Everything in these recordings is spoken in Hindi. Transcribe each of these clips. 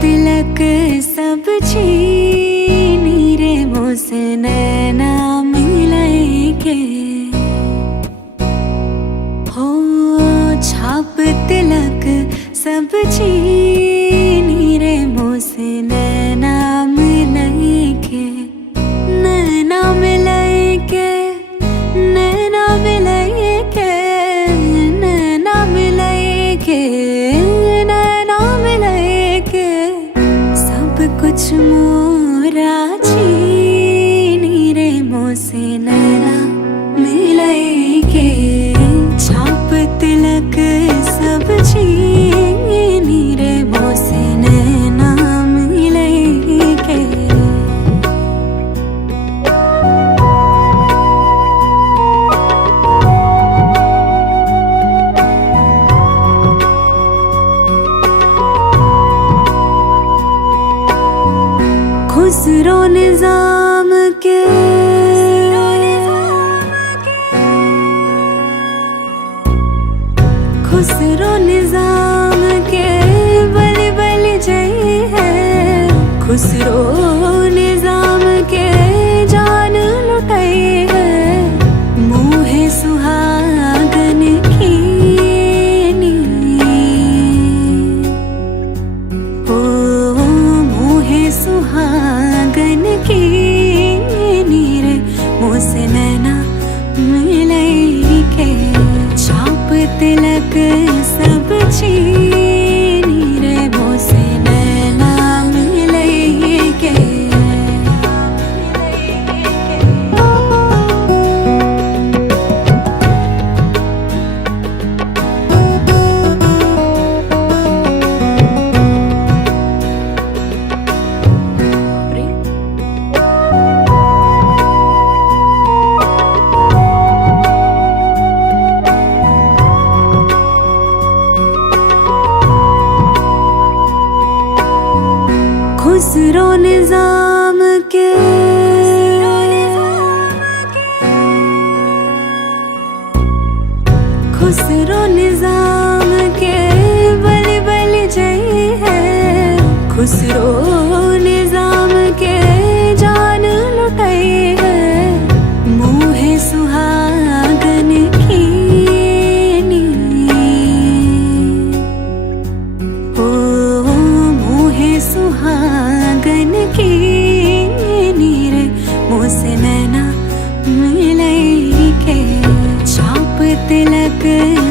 तिलक सब छीनी रे मोसे नैना मिलाई के हो छाप तिलक सब छीनी रे मोसे नैना मिलाई के नैना मिलाई के नैना मिलाई के नैना मिलाई के नैना मिलाई के सब कुछ मोरा छीनी रे मोसे नैना मिलाई के छाप तिलक सब छीनी रे मोसे नैना मिलाई के खुसरो निजाम के खुसरो निजाम के बलि बलि जय है खुसरो निजाम के जान लुटाई है मोहे सुहागन की हो मोहे सुहागन की नीरे मोसे नैना मिलाई के छाप तिलक सब छीनी रे मोसे नैना मिलाई के खुसरो निजाम के खुसरो निजाम के बलि बलि जय है खुसरो निजाम के जान लुटाई है मोहे सुहागन की हो मोहे सुहागन की नीरे मोसे नैना मिलाई के छाप तिलक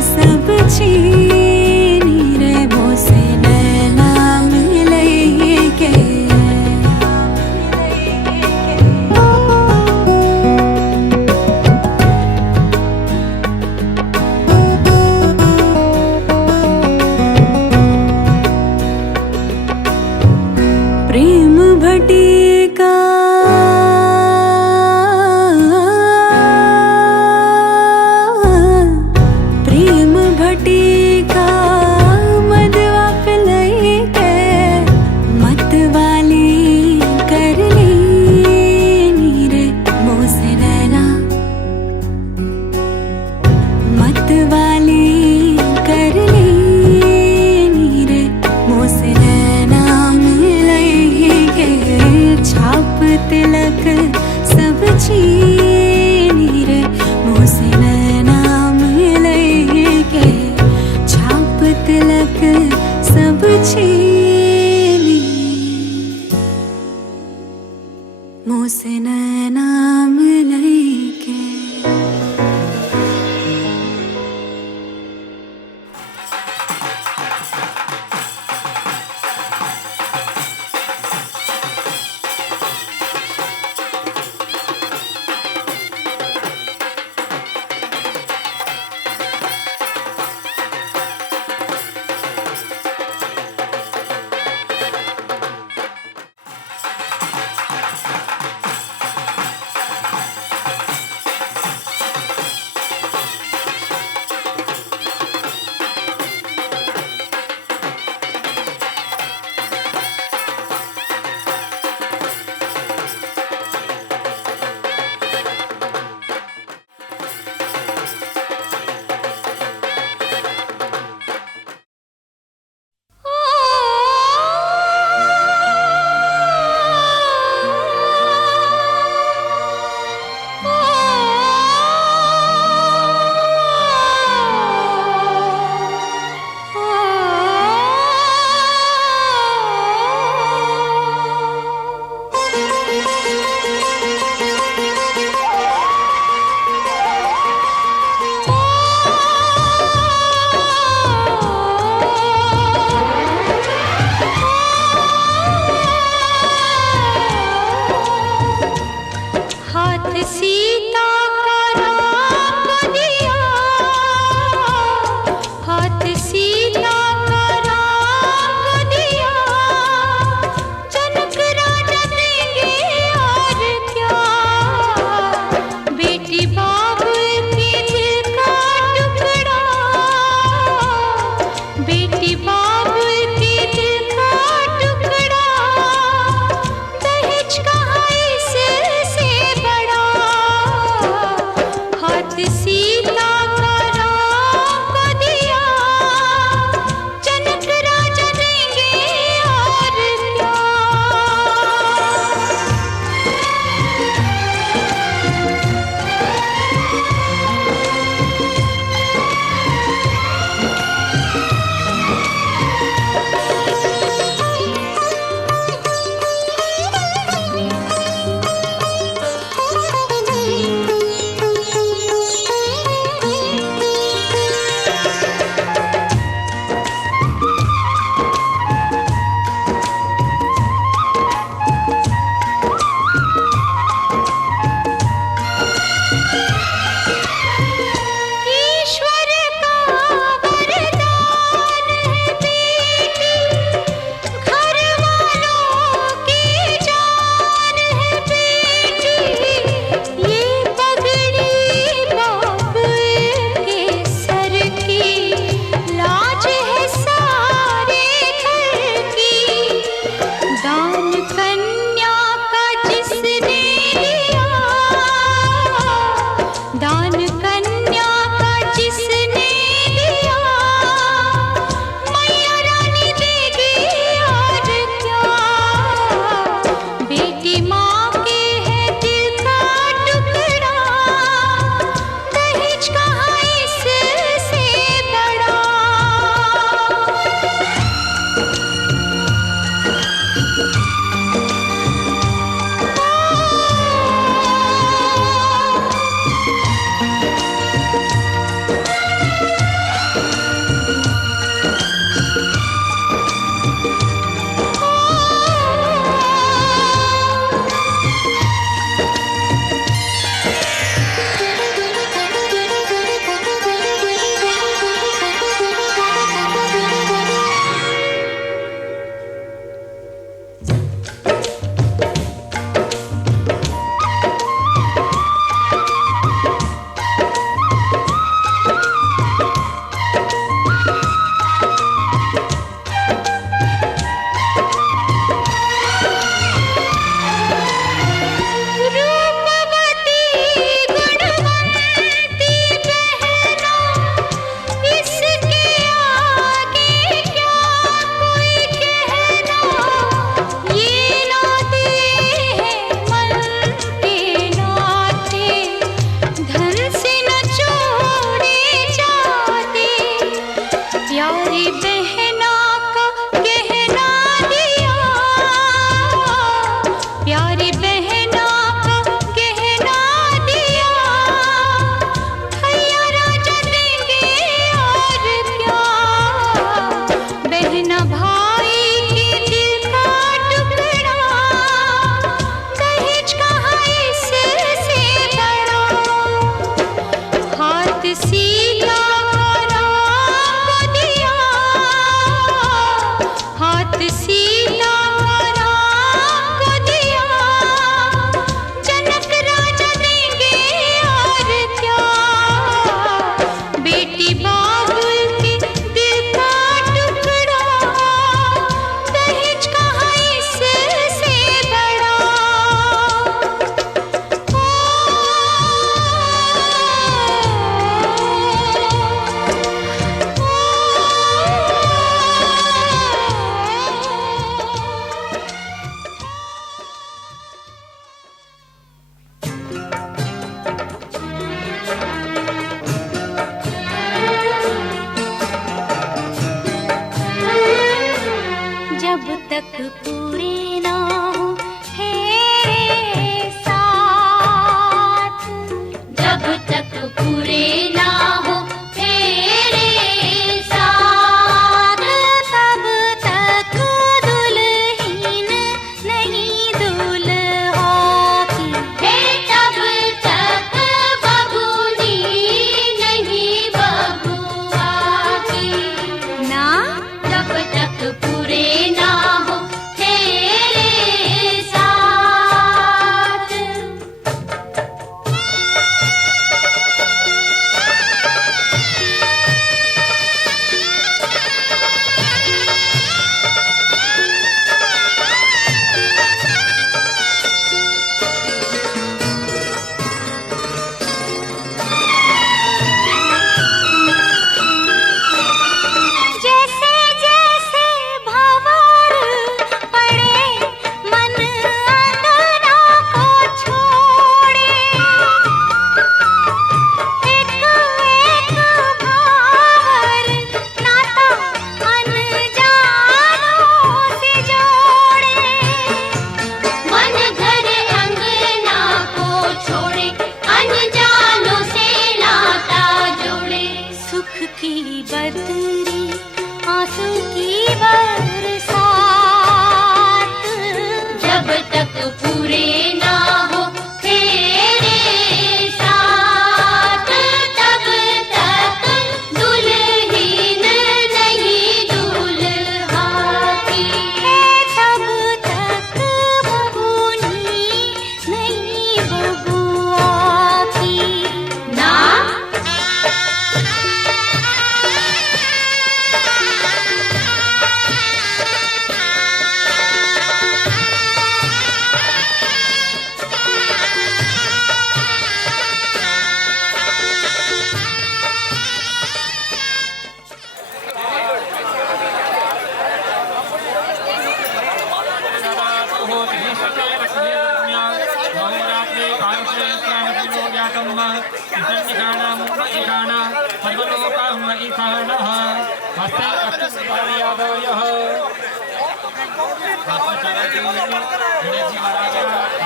सब छीनी रे मोसे नैना मिलाई के प्रेम भटिका प्रेम भटिका मदवा पिलाई के मतवाली कर ली नीरे मोसे नैना मतवाली कर ली नीरे मोसे नैना मिलाई के छाप तिलक सब छीनी रे मोसे नैना मिलाई के छाप तिलक सब छीनी मोसे नैना मिलाई के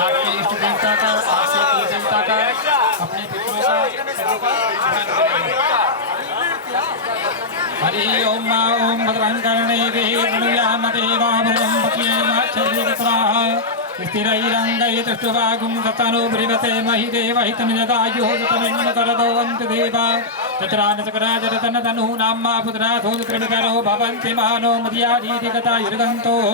आपके इष्ट देवता का, आपके कुल देवता का, अपने पितरों का हरि ओम ओम भद्रं कर्णेभिः प्रणुयाम देवा भद्रं पश्येमाच्छर्यपुत्राः स्थिरैरङ्गैः दृष्ट्वागुं ततनो ब्रीवते महि देवहितमिददायुः ततमिन्नतरदोऽन्ति देवा तत्रानचकराजरतनतनूनां मा पुत्राधोदकृमिकरो भवन्ति मानो मदीयाधीति गतायुर्गन्तोः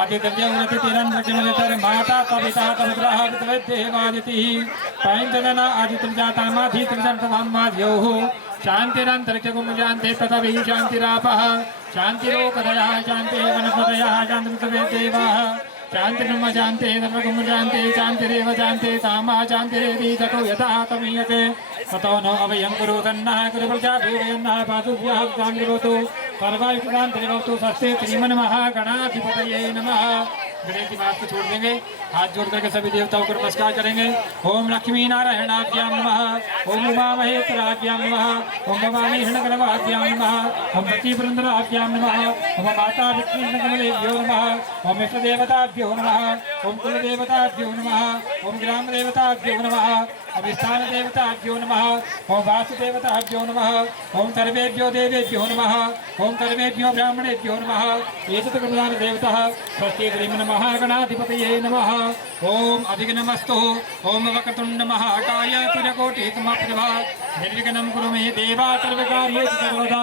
आदित्यव्यवृतिरन्त्रकिमनितर्माता तविता तमुद्राः पितृदेवादितिः पैञ्चजना आदित्यजातामाधित्यजन्तमाद्योः शान्तिरन्तरिक्षकुमुजान्ते तथावि शान्तिरापः शान्तिरोकदयः शान्तिः वनस्पतयः शान्तिमृतवेदेवाः शान्तिर्ब्रह्म शान्ते सर्वकुमुजान्ते शान्तिरेव शान्ते सामा शान्तिरेति ततो यथा तमीयते ततो नो अवयं कुरु तन्नः कुरु प्रजाभिर्यन्नः पातुभ्यः शान्तिर्भवतु सर्वायुक्तान्तरिभवतु स्वस्ति श्रीमन्महागणाधिपतये नमः। गणेश की बात को छोड़ देंगे, हाथ जोड़ करके सभी देवताओं को नमस्कार करेंगे। ओम लक्ष्मी नारायणाभ्यां नमः, ओम उमा महेश्वराभ्यां नमः, ओम भवानी हिरण्यगर्भाभ्यां नमः, ओम पतिपुरन्दराभ्यां नमः, ओम माता विष्णुकमलेभ्यो नमः, ओम इष्टदेवताभ्यो नमः, ओम कुलदेवताभ्यो नमः, ओम ग्रामदेवताभ्यो नमः, ओम स्थानदेवताभ्यो नमः, ओम वासुदेवताभ्यो नमः, ओम सर्वेभ्यो देवेभ्यो नमः, ओम सर्वेभ्यो ब्राह्मणेभ्यो नमः। एतत् प्रधान देवतः स्वस्ति महागणाधिपतये नमः। ओम अभिघ्नमस्तु ओम वक्रतुण्ड महाकाय सूर्यकोटिसमप्रभा निर्विघ्नं कुरु मे देवा सर्वकार्येषु सर्वदा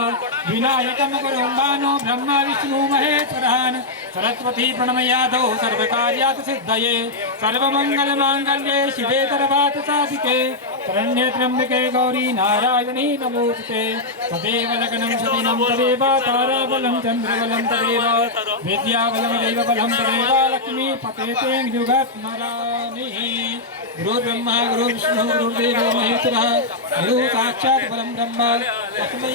विनायकं कुरु मानो ब्रह्मा विष्णु महेश्वरान् सरस्वती प्रणमयादौ सर्वकार्यात् सिद्धये सर्वमङ्गलमाङ्गल्ये शिवे सर्वार्थसाधिके शरण्ये त्र्यम्बके गौरी नारायणी नमोस्तुते तदेव लग्नं शतिनं तदेव ताराबलं चन्द्रबलं तदेव विद्याबलं दैवबलं तदेव लक्ष्मीपते युगस्मरामि। गुरुर्ब्रह्मा गुरुर्विष्णुः गुरुर्देवो महेश्वरः गुरुः साक्षात् परं ब्रह्म तस्मै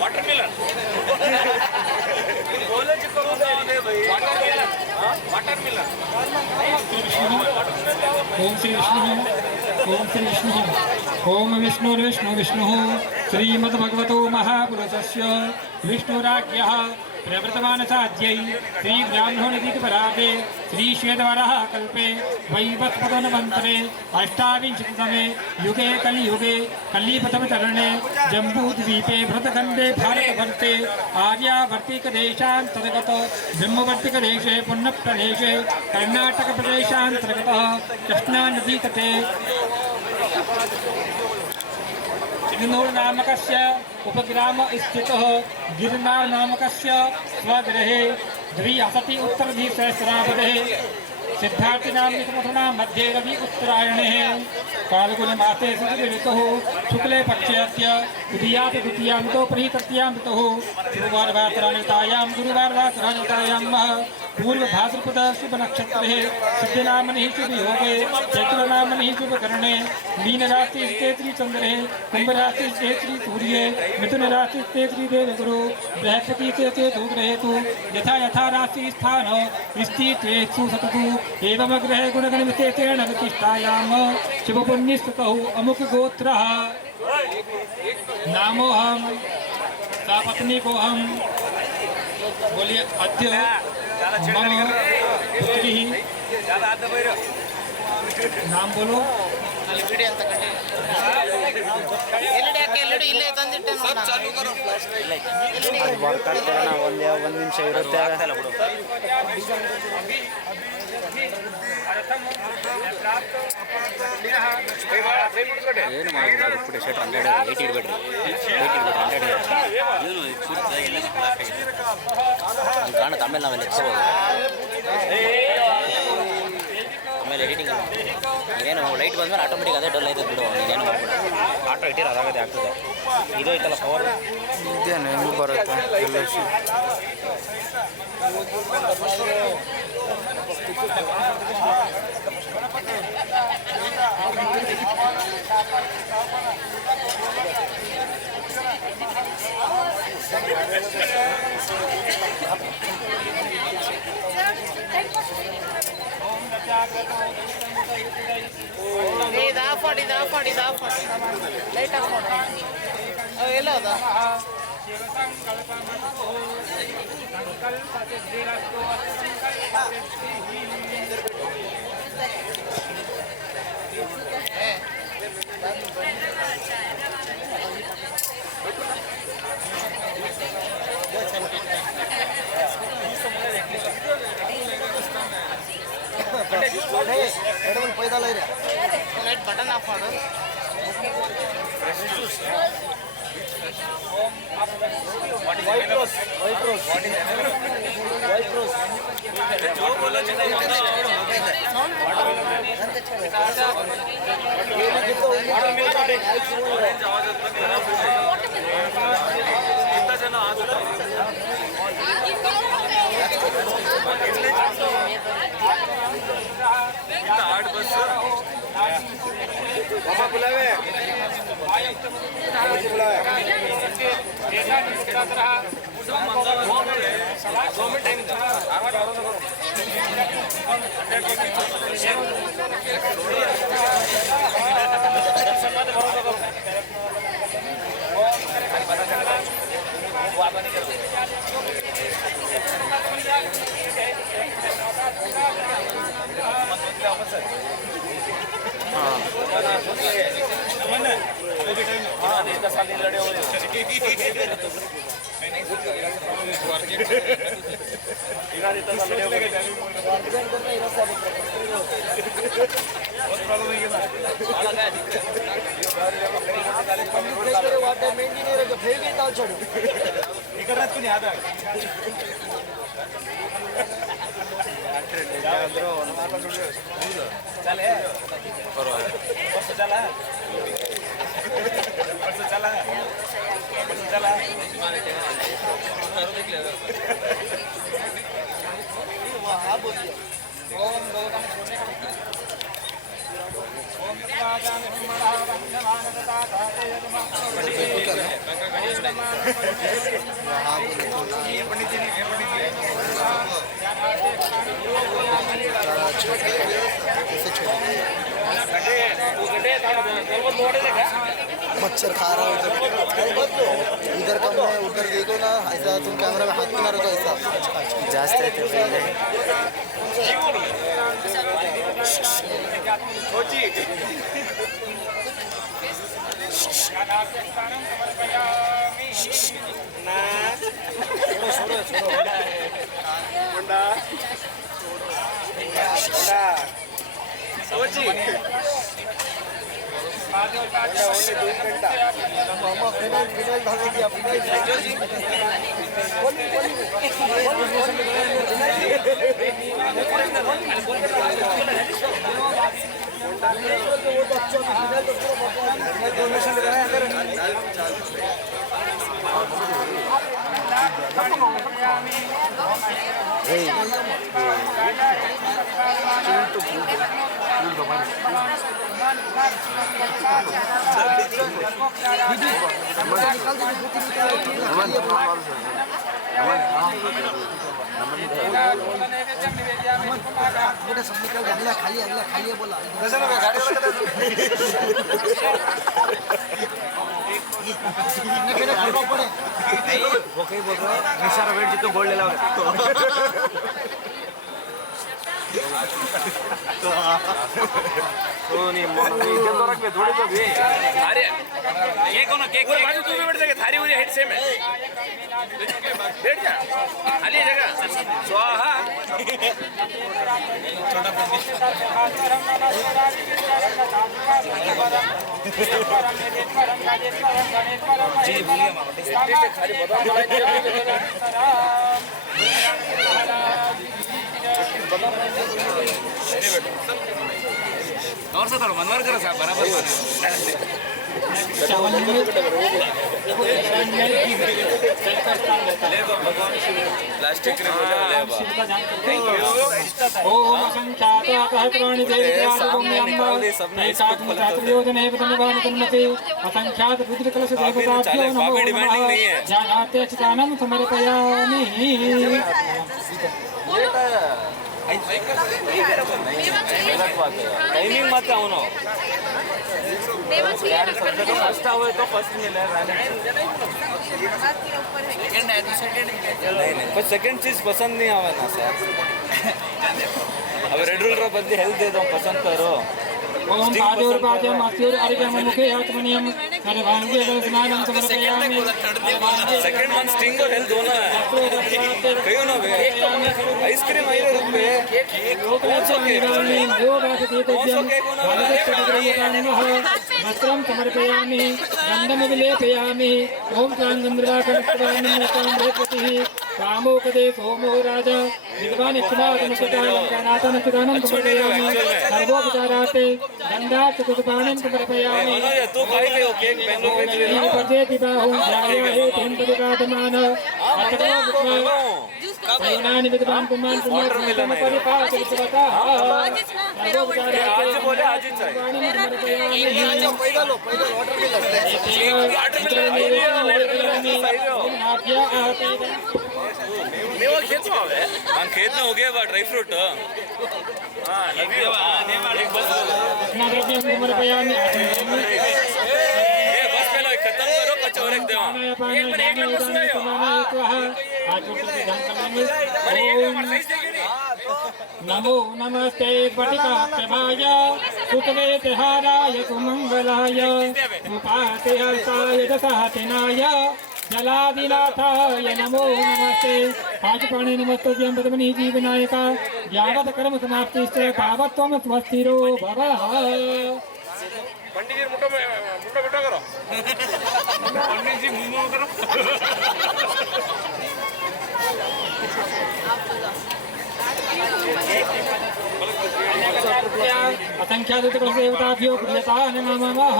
वाटरमेलन ओम श्री विष्णु ओम श्री विष्णु ओम विष्णुर्विष्णु विष्णुः श्रीमद्भगवतो महापुरुषस्य विष्णुराज्ञः प्रवर्तमानसाध्यै श्रीब्राह्मणोनिधिपरागे श्रीश्वेतवराह कल्पे वैवस्वतमन्वन्तरे अष्टाविंशतितमे युगे कलियुगे कल्लीपथमचरणे जम्बूद्वीपे भरतखण्डे भारतवर्ते आर्यावर्तिकदेशान्तर्गत ब्रह्मवर्तिकदेशे पुण्यप्रदेशे कर्णाटकप्रदेशान्तर्गतः कृष्णानदीतटे सिग्नूर नामकस्य उपग्राम स्थितः गिरनार नामकस्य स्वगृहे द्विअशीति उत्तरद्विसहस्राब्धे सिद्धार्थी नामना मध्ये रवि उत्तरायणे फाल्गुनमासे ऋतुः शुक्ले पक्षस्य द्वितीयात् द्वितीयामितोपरि तृतीयामितुः गुरुवारवासरानितायां गुरुवारवासरानितायां पूर्वभाद्रपद शुभनक्षत्रे सिद्धनामनि शुभयोगे चैत्रनामनि शुभकरणे मीनराशि स्थिते श्रीचन्द्रे कुम्भराशि स्थिते श्रीसूर्ये मिथुनराशि स्थिते श्रीदेवगुरु बृहस्पति से ग्रहेतु यथा यथा राशि स्थान स्थितेषु सततु एवमग्रहे गुणगणविशेषेण प्रतिष्ठायां शुभपुण्यस्ततौ अमुकगोत्रः नामोऽहं सा पत्नी को हम बोलिए अद्य मम पुत्री नाम बोलो ಒಂದು ನಿಮಿಷ ಇರುತ್ತೆ ಏನು ಮಾಡಿ ಶರ್ಟ್ 180 ಇಡಬೇಡ್ರಿ 100 ಕಾಣುತ್ತೆ ಆಮೇಲೆ ನಾವೆಲ್ಲ ಎತ್ಕೋಬೋದು ಆಮೇಲೆ ಎಡಿಟಿಂಗ್ ನೀನೇನು ಲೈಟ್ ಬಂದ್ಮೇಲೆ ಆಟೋಮೆಟಿಕ್ ಅದೇ ಡಲ್ ಆಯ್ತದೆ ಬಿಡು ನೀನೇನು ಮಾಡ್ಬಿಡ ಆಟೋ ಇಟ್ಟಿರ ಅದಾಗದೆ ಆಗ್ತದೆ ಇದು ಐತಲ್ಲ ಪವರ್ ಇದೇನು ಹೆಂಗೆ ಬರುತ್ತೆ ಎಲ್ಲ ಲೈಟ್ ಆಫ್ ಮಾಡಿ ಎಲ್ಲ ಹೌದಾ ಲೈಟ್ ಬಟನ್ ಆಫ್ ಮಾಡು मच्छर खा रहा है इधर कम है उधर देखो ना ऐसा तुम कैमरा में हाथ में मारो तो ऐसा जास्त है सब निकल अगला खाली बोला वो कहीं बोल रहा है निशारा वेट जितना गोल्ड ले लो तो नहीं इधर तो रख ले थोड़ी तो भी अरे केक हो ना केक बाजू तू भी बैठ जाएगा थारी हुई हेड सेम है बैठ जा खाली जगह स्वाहा जी बोलिए खाली बताओ और सा थोड़ा मनवर करो साहब बराबर चावल प्लास्टिक ओम असंख्यातः प्राणि देवयोजने पतनवानुन्नते असंख्यात रुद्रकलश देवताभ्यो नमो नमः ज्ञानात्यचितानं समर्पयामि टाइमिंग मत ಅವನು फर्स्ट आवे तो फर्स्ट मिले पर सेकंड चीज पसंद नहीं आवे ना सर अब रेड रूल रा बदले हेल्थ दे दो पसंद करो ओम पादोर्पाद्यम अस्योर अर्घ्यम मुखे आत्मनियम सर्वांगे दर्शनानं समर्पयामि सेकंड वन स्टिंग और हेल्थ दोनों है कहियो ना बे आइसक्रीम आइले रुपए वस्त्रं समर्पयामि गन्धं विलेपयामि ओम काङ्गन्द्राकणस्वामिप्रतिः कामोपदे सोमो राजा विद्वान् यक्षनाथनक्षतानं समर्पयामि सर्वोपचाराते गन्धात् चतुर्पाणं समर्पयामि तू खाई गयो केक बेंगलोर पदेति बाहुं ध्याये तेन परिपादमान सैनानि विद्वान् पुमान् पुमान् आज बोले आज ही ನಾನು ಖೇತ್ में हो गया बा ड्राई फ्रूट हां एक बस ये बस पहले खत्म करो कचौरे दे नमो नमस्ते बटिका प्रभाय सुतवे तिहाराय सुमंगलाय उपाते हर्षाय दशातिनाय जलादिनाथाय नमो नमस्ते पाचपाणि नमस्तुभ्यं पद्मनि जीवनायका यावत् कर्म समाप्तिश्च तावत् त्वं स्वस्तिरो भवः पंडित जी मुंडो बेटा करो पंडित जी मुंडो करो असंख्यात देवताभ्यो प्रियताः नमः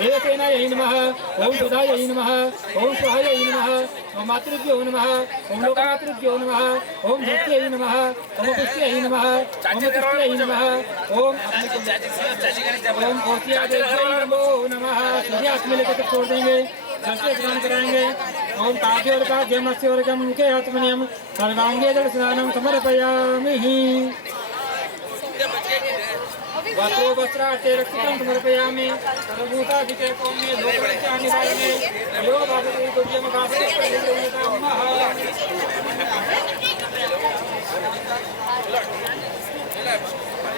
एतेनायै नमः ओम सुधायै नमः ओम स्वाहायै नमः ओम मातृभ्यो नमः ओम लोकमातृभ्यो नमः ओम धृत्यै नमः ओम पुष्ट्यै नमः ओम तुष्ट्यै नमः ओम ओसियादेव्यै नमो नमः सूर्यास्मि लेकर छोड़ देंगे दर्शन स्नान कराएंगे ओम पाद्योर्पाद्यम अस्योर्घ्यम मुखे आत्मनियम सर्वांगे जल स्नानं समर्पयामि वस्त्रो वस्त्रार्थे रक्षितं समर्पयामि सर्वभूताधिके सौम्ये लोकरक्षानिवारणे यो भगवते तुभ्यमगासे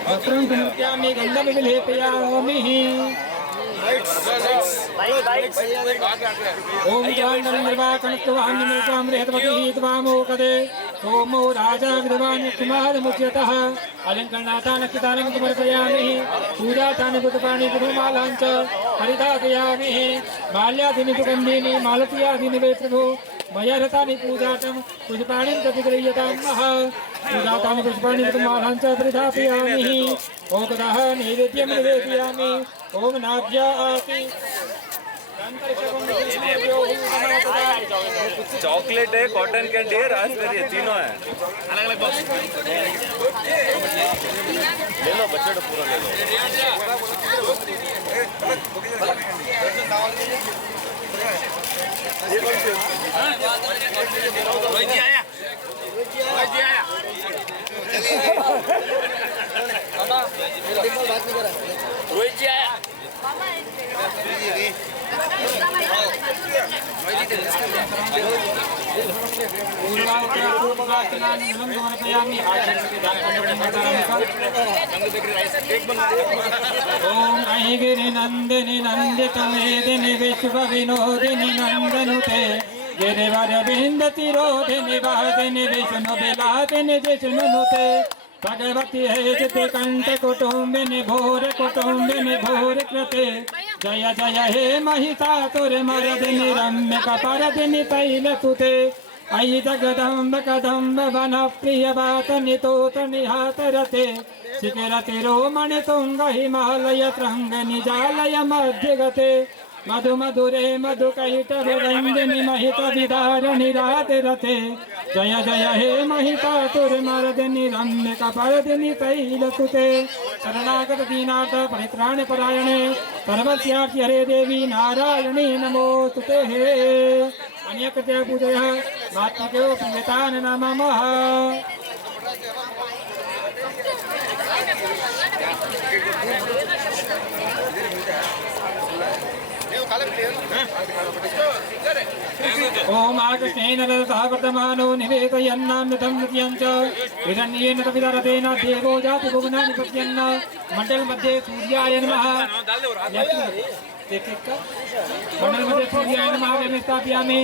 वस्त्रं समर्पयामि गन्धं विलेपयामि ओम ज्वालं निर्वाकणत्वान्यमृतामृहतमतिः त्वामोकदे सोमो राजा विद्वान् यक्षमादमुच्यतः अलङ्करणाथानक्षतानं समर्पयामि पूजातानि पुष्पाणि पुष्पमालाञ्च परिधापयामि माल्यादीनि सुगन्धीनि मालतीयादीनि वै प्रभो मया रतानि पूजातं पुष्पाणिं प्रतिगृह्यतां पूजातानि पुष्पाणि पुष्पमालाञ्च परिधापयामि ओकदः नैवेद्यं निवेदयामि ओम नाभ्याति चॉकलेट है कॉटन कैंडी है रास्पबेरी है तीनों है अलग अलग बॉक्स ले लो बच्चे तो पूरा ले लो रोहित जी आया रोहित जी आया ओम अहिगिरि नंदिनि नंदित मेदिनि विश्व विनोदिनि नंदनुते गिरिवर बिंदति रोधिनि वादिनि विष्णु बिलादिनि जिष्णुनुते भगवती है जिते कंठ कुटुंबिनि भोर कृते जय जय हे महिषासुर मर्दिनि रम्य कपरदिनि तैलसुते अयि जगदम्ब कदम्ब वन प्रिय वात नितोत निहात रते शिखरति रोमण तुंग हिमालय त्रंग निजालय मध्य गते मधु मधुरे मधु कैटभ रंजनि महित विदारणि रात रते जय जय हे महिषासुर मर्दिनि रम्य कपर्दिनि तैलसुते शरणागत दीनाथ परित्राण परायणे सर्वस्यार्थ हरे देवी नारायणी नमोस्तुते अन्यकृत्य पूजयः मातृभ्यो प्रियतान् नमः। ओम आकृष्णेन रसः वर्तमानो निवेदयन्नामृतं नृत्यञ्च हिरण्येन तविदरतेन देवो जाति भुवना निपत्यन्न मंडल मध्ये सूर्याय नमः। मंडल मध्ये सूर्याय नमः वें स्थापयामि।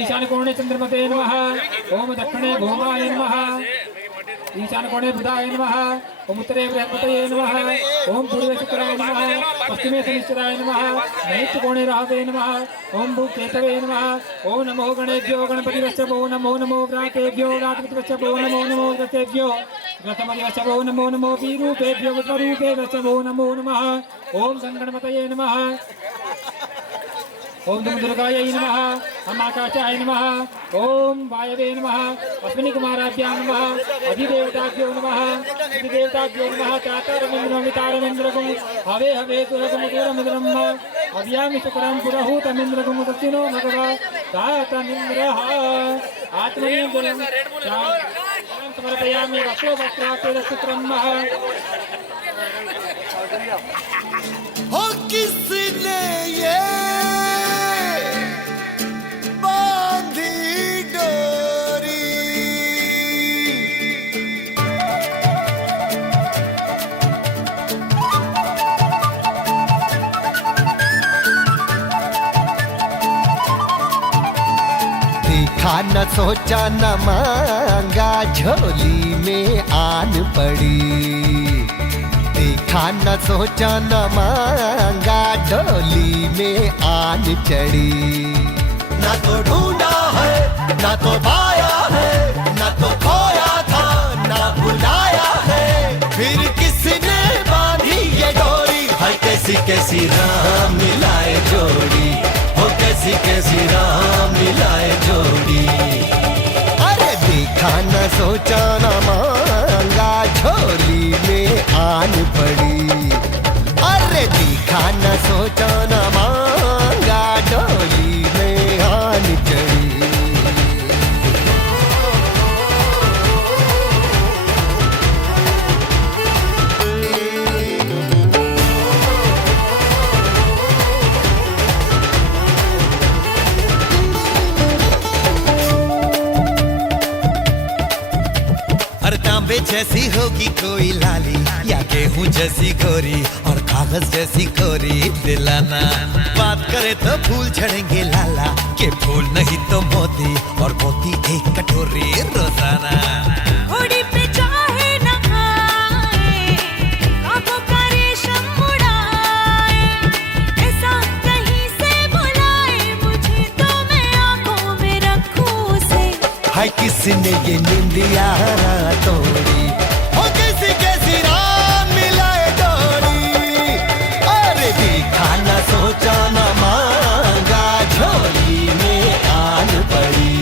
ईशान कोणे चंद्रमते नमः। ओम दक्षिणे भौमाय नमः। ईशान कोणे बुधाय नमः। ओम उत्तरे बृहस्पतये नमः। ओम पूर्वे शुक्राय नमः। पश्चिमे शनिश्चराय नमः। नैऋत्य कोणे राहवे नमः। ओम भूकेतवे नमः। ओम नमो गणेभ्यो गणपतिवश्चभो नमो नमो व्रातेभ्यो व्रातपतिवश्चभो नमो नमो व्रतेभ्यो व्रतपतिवश्चभो नमो नमो वीरूपेभ्यो विश्वरूपेभ्यो नमो नमः। ओम संगणपतये नमः। ओम दुर्गायै नमः। हम आकाशाय नमः। ओम वायवे नमः। अश्विनी कुमाराभ्यां नमः। अधिदेवताभ्यो नमः। अधिदेवताभ्यो नमः। चातरमिन्द्रमितारमिन्द्रगुं हवे हवे सुरगुमुरमिन्द्रम् अव्यामि शुक्रं पुरहूतमिन्द्रगुं दक्षिणो भगवा तातमिन्द्रः आत्मनिन्द्रं समर्पयामि वक्रो वक्रातेरशुक्रम् हो किसने ये बांधी डोरी देखा न सोचा न मांगा झोली में आन पड़ी देखा न सोचा न मांगा डोली में आन चढ़ी ना तो ढूंढा है ना तो पाया है ना तो खोया था ना भुलाया है फिर किसने बांधी ये डोरी हर कैसी कैसी राह मिलाए जोड़ी हो कैसी कैसी राह मिलाए जोड़ी अरे देखा न सोचा न मांगा झोली में आन पड़ी अरे देखा न सोचा न मांगा डोली में आन चढ़ी तांबे जैसी होगी कोई लाली या गेहूं जैसी गोरी और कागज जैसी कोरी दिलाना बात करे तो फूल झड़ेंगे लाला के फूल नहीं तो मोती और मोती एक कटोरी रोजाना घोड़ी पे चाहे न आए काबू का रेशम उड़ाए ऐसा कहीं से बुलाए मुझे तो मैं आंखों में रखूं उसे हाय किसने ये निंदिया तोड़ी हो कैसी कैसी राह मिलाए जोड़ी अरे देखा न सोचा न मांगा झोली में आन पड़ी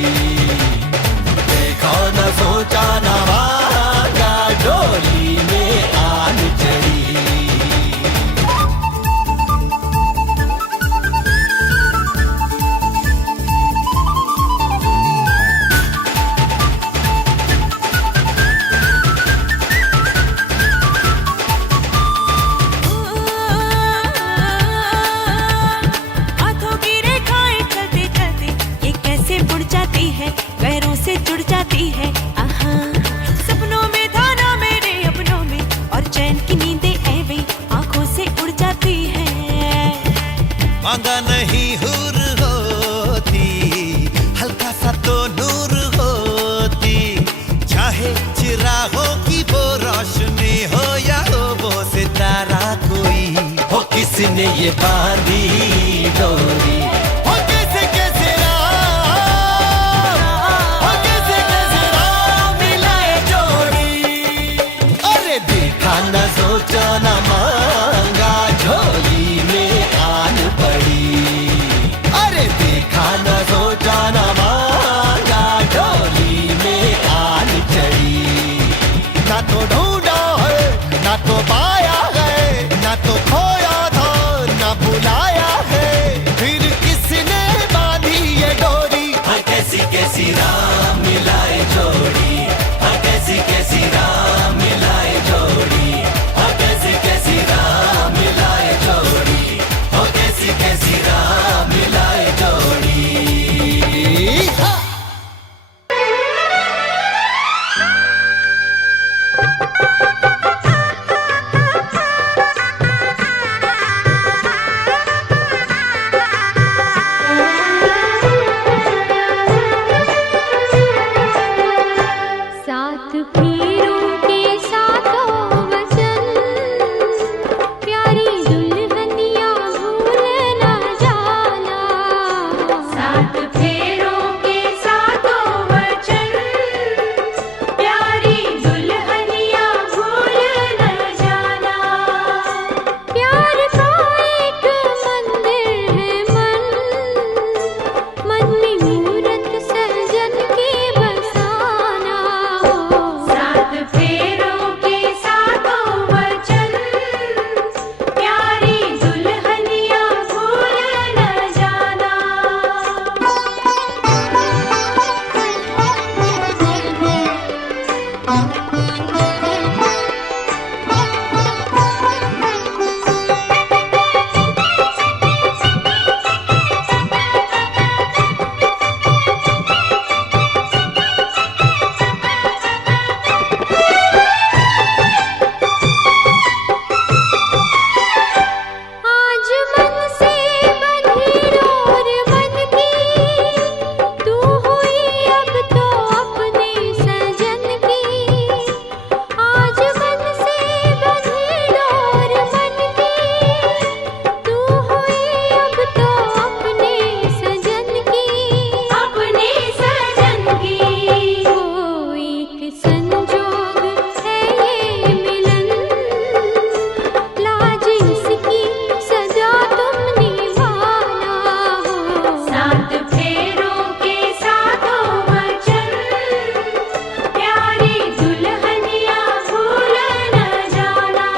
देखा न सोचा न मांगा डोली में आन चढ़ी किसने ये बांधी डोरी। हो कैसे कैसे राम, हो कैसे कैसे राम मिलाए जोड़ी। अरे देखा न सोचा न मांगा झोली में आन पड़ी। अरे देखा न सोचा न मांगा झोली में आन चढ़ी। ना तो ढूंढा है ना तो पाया है, ना तो खोया था ना बुलाया है, फिर किसने बांधी ये डोरी। हाँ कैसी कैसी राम मिलाए जोड़ी, हाँ कैसी कैसी राम मिलाए जोड़ी, हाँ कैसी कैसी राम मिलाए जोड़ी, हाँ कैसी कैसी राम मिलाए जोड़ी। हाँ। सात फेरों के सातों वचन, प्यारी दुल्हनिया भूल न जाना। सात फेरों के सातों वचन, प्यारी दुल्हनिया भूल न जाना। प्यार का एक मंदिर है मन, मन में मूरत सजन के बसाना। सात फेरों के सातों वचन, प्यारी दुल्हनिया भूल न जाना। आज मन से बंधी डोर मन की, तू हुई अब तो अपने सजन की। आज मन से बंधी डोर मन की, तू हुई अब तो अपने सजन की। अपने सजन की ओ एक संजोग है ये मिलन, लाज इसकी सजा तुम निभाना। सात फेरों के सातों वचन, प्यारी दुल्हनिया भूल न जाना।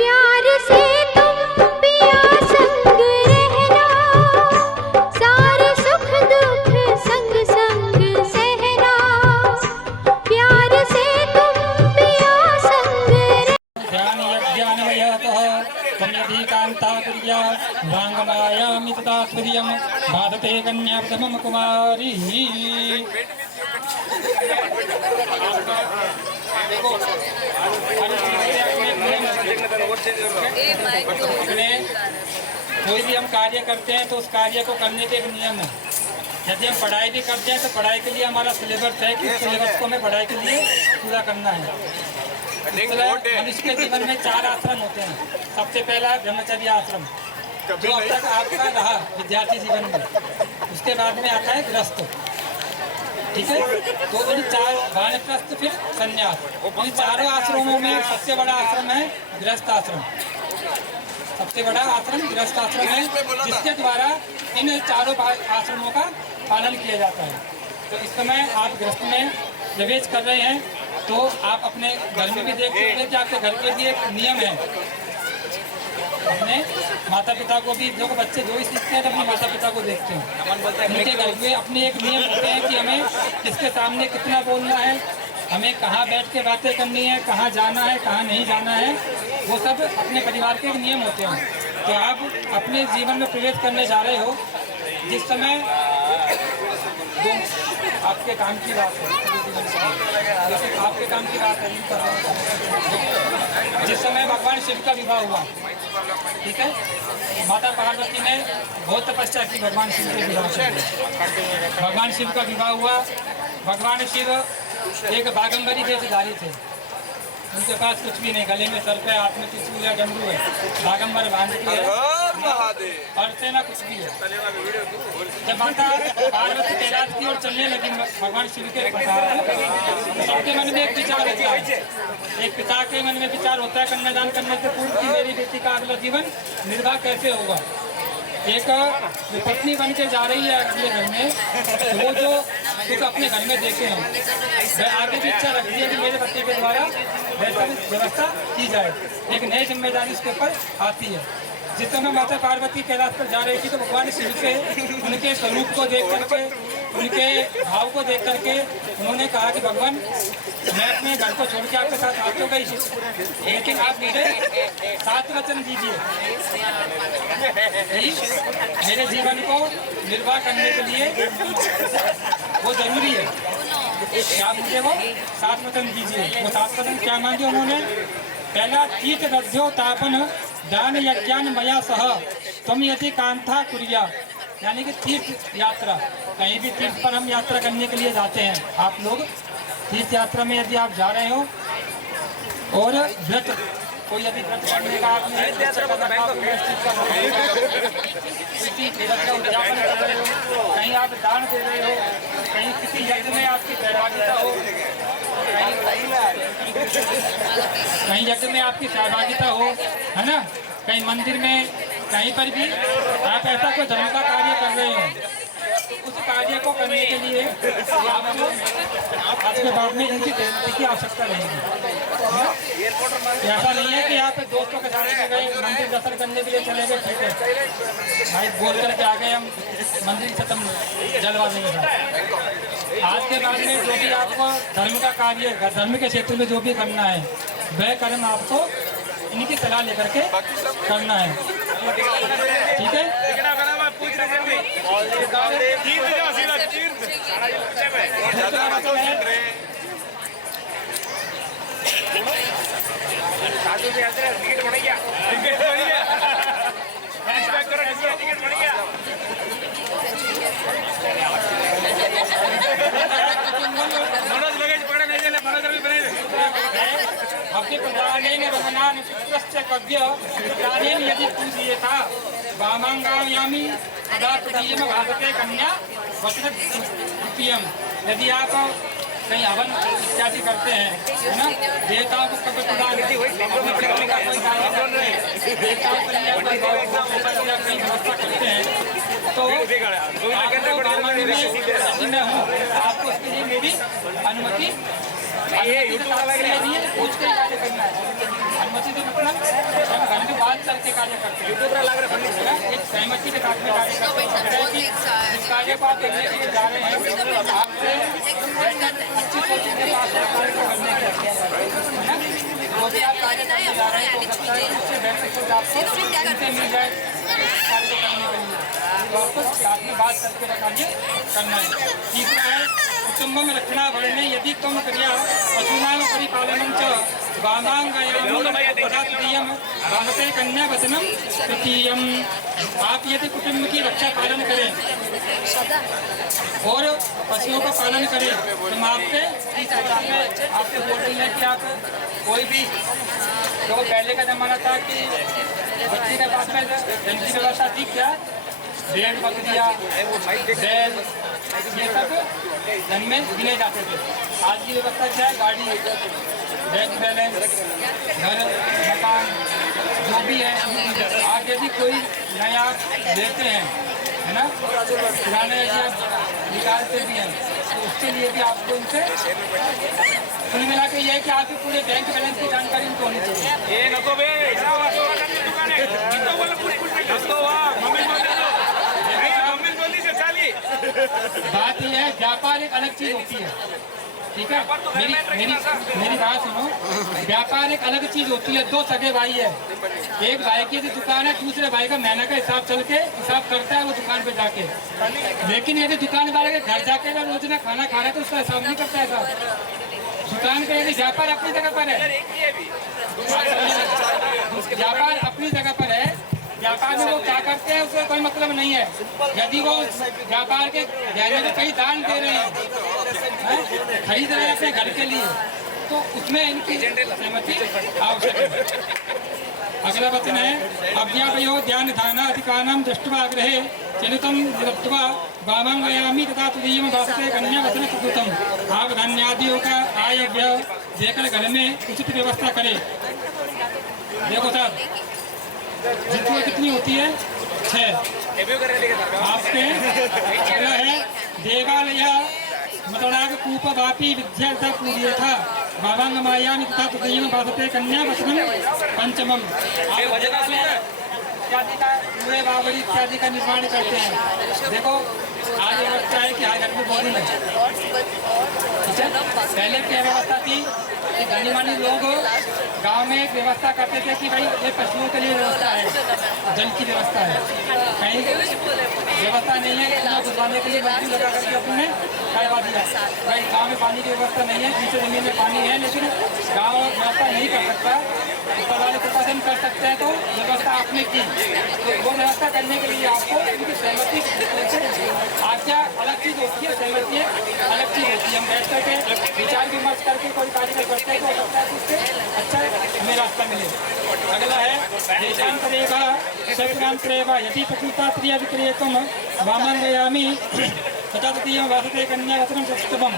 प्यार से तुम पिया संग रहना, सारे सुख दुख संग संग सहना। प्यार से तुम पिया संग ध्यान यज्ञानमयतः त्वमधिकान्ता कुर्या वाङ्गमायामि तथा तुर्यं बाधते कन्या प्रथमं कुमारी। अपने कोई भी हम कार्य करते हैं तो उस कार्य को करने के एक नियम है। यदि हम पढ़ाई भी करते हैं तो पढ़ाई के लिए हमारा सिलेबस है कि उस सिलेबस को हमें पढ़ाई के लिए पूरा करना है। इस तरह मनुष्य के जीवन में 4 आश्रम होते हैं। सबसे पहला ब्रह्मचर्य आश्रम, जो अब तक आपका रहा विद्यार्थी जीवन में। उसके बाद में आता है गृहस्थ, ठीक है। तो उन 4 वानप्रस्थ फिर संन्यास, इन चारों आश्रमों में सबसे बड़ा आश्रम है गृहस्थ आश्रम। सबसे बड़ा आश्रम गृहस्थ आश्रम है, जिसके द्वारा इन चारों आश्रमों का पालन किया जाता है। तो इस समय आप गृहस्थ में प्रवेश कर रहे हैं, तो आप अपने घर में भी देख सकते हैं कि आपके घर के भी एक नियम है। अपने माता पिता को भी, जो बच्चे जो ही सीखते हैं तो अपने माता पिता को देखते हैं। उनके घर में अपने एक नियम होते हैं कि हमें किसके सामने कितना बोलना है, हमें कहाँ बैठ के बातें करनी है, कहाँ जाना है, कहाँ नहीं जाना है। वो सब अपने परिवार के नियम होते हैं। तो आप अपने जीवन में प्रवेश करने जा रहे हो, जिस समय दो आपके काम की बात है, लेकिन आपके काम की बात नहीं कर रहा हूं। जिस समय भगवान शिव का विवाह हुआ, ठीक है, माता पार्वती ने बहुत तपस्या की भगवान शिव के विवाह के लिए। भगवान शिव का विवाह हुआ। भगवान शिव एक बागंबरी वेशधारी थे, उनके पास कुछ भी नहीं, गले में सर पे हाथ में त्रिशूल या डमरू है, बागंबर बांध के और सेना कुछ भी है। जब माता पार्वती कैलाश की ओर चलने लगी भगवान शिव के प्रसाद, तो सबके मन में एक विचार होता है, एक पिता के मन में विचार होता है कन्यादान करने से पूर्व कि मेरी बेटी का अगला जीवन निर्वाह कैसे होगा। एक पत्नी बन के जा रही है अपने घर में, तो वो जो कुछ अपने घर में देखे हैं वह आगे भी इच्छा रखती है कि मेरे बच्चे के द्वारा वैसा व्यवस्था की जाए। एक नई जिम्मेदारी उसके ऊपर आती है। जिस समय माता पार्वती कैलाश पर जा रही थी तो भगवान शिव से उनके स्वरूप को देख करके, उनके भाव को देख करके उन्होंने कहा कि भगवान मैं अपने घर को छोड़ के आपके साथ आ तो गई, लेकिन आप मुझे 7 वचन दीजिए, मेरे जीवन को निर्वाह करने के लिए वो जरूरी है कि आप मुझे वो 7 वचन दीजिए। वो 7 वचन क्या मांगे उन्होंने? पहला, तीर्थ दध्यो तापन दान यज्ञान मया सह तुम यदि कांथा कुरिया, यानी कि तीर्थ यात्रा, कहीं भी तीर्थ पर हम यात्रा करने के लिए जाते हैं, आप लोग तीर्थ यात्रा में यदि आप जा रहे हो और व्रत, कोई यदि व्रत करने का आपने कहीं आप दान दे रहे हो, कहीं किसी यज्ञ में आपकी सहभागिता हो, कहीं यज्ञ में आपकी सहभागिता हो, है ना, कहीं मंदिर में, कहीं पर भी आप ऐसा कोई धर्म का कार्य कर रहे हो, उस कार्य को करने के लिए आपको आज के बाद में इनकी तैयारी की आवश्यकता रहेगी। ऐसा नहीं है कि आप दोस्तों के साथ गए मंदिर दर्शन करने के लिए चले गए, ठीक है भाई बोल करके आ गए, हम मंदिर से तुम जलवा देंगे। आज के बाद में जो भी आपको धर्म का कार्य, धर्म के क्षेत्र में जो भी करना है वह कर्म आपको इनकी सलाह लेकर के करना है, ठीक है। भक्ति प्रदानेन रमणान चित्रस्य कव्य प्रदानेन यदि पूजिए था वामांगायामी सदा तदीयम भागते कन्या वचनद्वितीयम। यदि आप कहीं हवन इत्यादि करते हैं, है ना, देवताओं को कभी प्रदान का कोई कार्य करते हैं, देवताओं के लिए कोई व्यवस्था करते हैं, तो मैं हूँ, आपको उसके लिए मेरी अनुमति पूछ के कार्य करना है। अनुमति से मतलब हम घर में बात करके कार्य करते हैं, एक सहमति के साथ में कार्य करते हैं कि इस कार्य को आप करने के लिए जा रहे हैं, आपसे अच्छी सोच के साथ कार्य को करने के लिए, है ना, वो भी आप कार्य करने जा रहे हैं तो सकता है उससे बेहतर कुछ आपको मिल जाए कार्य को करने के लिए, तो आपको साथ में बात करके कार्य करना है। तीसरा है कुटुंबम रक्षणा वर्णे यदि तुम क्रिया पशूनां परिपालनं च वामांगायाम भागते कन्या वचनम तृतीयम। आप यदि कुटुंब की रक्षा पालन करें और पशुओं का पालन करें तो हम आपसे बोल रही है कि आप कोई भी, तो पहले का जमाना था कि बच्ची के पास में धन की व्यवस्था थी, क्या भेड़ बकरियाँ बैल ये सब धन में गिने जाते थे। आज की व्यवस्था क्या है? गाड़ी, बैंक बैलेंस, घर, मकान, जो भी है। आज यदि कोई नया लेते हैं, है ना, पुराने यदि आप निकालते भी हैं तो उसके लिए भी आपको इनसे कुल मिला के ये है कि आपके पूरे बैंक बैलेंस की जानकारी इनको होनी चाहिए। बात यह है, व्यापार एक अलग चीज होती है, ठीक है। मेरी बात सुनो, व्यापार एक अलग चीज होती है। दो सगे भाई है, एक भाई की दुकान है, दूसरे भाई का महीना का हिसाब चल के हिसाब करता है वो दुकान पे जाके। लेकिन यदि दुकान वाले के घर जाके अगर रोज ना खाना खा रहा है तो उसका हिसाब नहीं करता है साहब। दुकान पे यदि व्यापार अपनी जगह पर है, व्यापार अपनी जगह पर है, व्यापार में वो क्या करते हैं उसका कोई मतलब नहीं है। यदि वो व्यापार के गहने को कहीं दान दे रहे हैं, खरीद रहे हैं अपने घर के लिए, तो उसमें इनकी सहमति आवश्यक है। अगला वचन है अज्ञापयो ध्यान धाना अधिकानाम दृष्टवा ग्रहे चलितम दत्वा वामंगयामी तथा तुदीयम वासते कन्या वचन प्रकृतम। आप धन्यादियों का आय व्यय देकर घर में उचित व्यवस्था करें। देखो साहब, जितनी कितनी होती है 6 आपके। अगला है देवालय मतलाग कूप वापी विद्या पूरी था भावांग मायामी तथा तुदीयम वासते कन्या वचनम पंचमम। इत्यादि का कुएं बावड़ी इत्यादि का निर्माण करते हैं। देखो आज व्यवस्था है कि आज घर में बोरिंग है, ठीक है। पहले क्या व्यवस्था थी कि धनी मानी लोग गांव में एक व्यवस्था करते थे कि भाई ये पशुओं के लिए व्यवस्था है, जल की व्यवस्था है। कहीं व्यवस्था नहीं है तो घुसवाने के लिए मजदूर लगा करके अपने करवा दिया। भाई गाँव में पानी की व्यवस्था नहीं है, नीचे जमीन में पानी है लेकिन गाँव व्यवस्था नहीं कर सकता, ऊपर वाले प्रशासन कर सकते हैं, तो व्यवस्था आपने की। तो वो व्यवस्था करने के लिए आपको उनकी सहमति, आज्ञा अलग चीज होती है, सहमति अलग चीज होती है। हम बैठ करके विचार विमर्श करके कोई कार्य करते हैं तो हो सकता है उससे अच्छा हमें रास्ता मिले। अगला है देशांतरेगा सर्वांतरेगा यदि प्रकृता प्रिय विक्रियतम वामंगयामी तथा तृतीय वासते कन्या वचनम सप्तमम।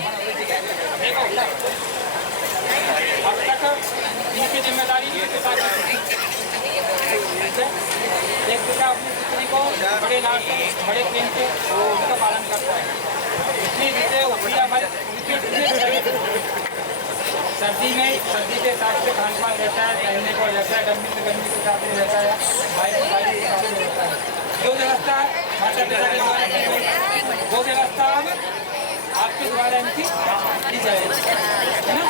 अब तक इनकी जिम्मेदारी एक पिता अपनी पुत्री को बड़े लाड से बड़े प्रेम से उनका पालन करता है। इतनी रीते सर्दी में सर्दी के हिसाब से खान पान रहता है, पहनने को रहता है, गर्मी में गर्मी के हिसाब से रहता है, भाई को भाई के हिसाब से रहता है। जो व्यवस्था माता पिता के द्वारा की गई वो व्यवस्था आपके द्वारा इनकी की जाएगी, है ना।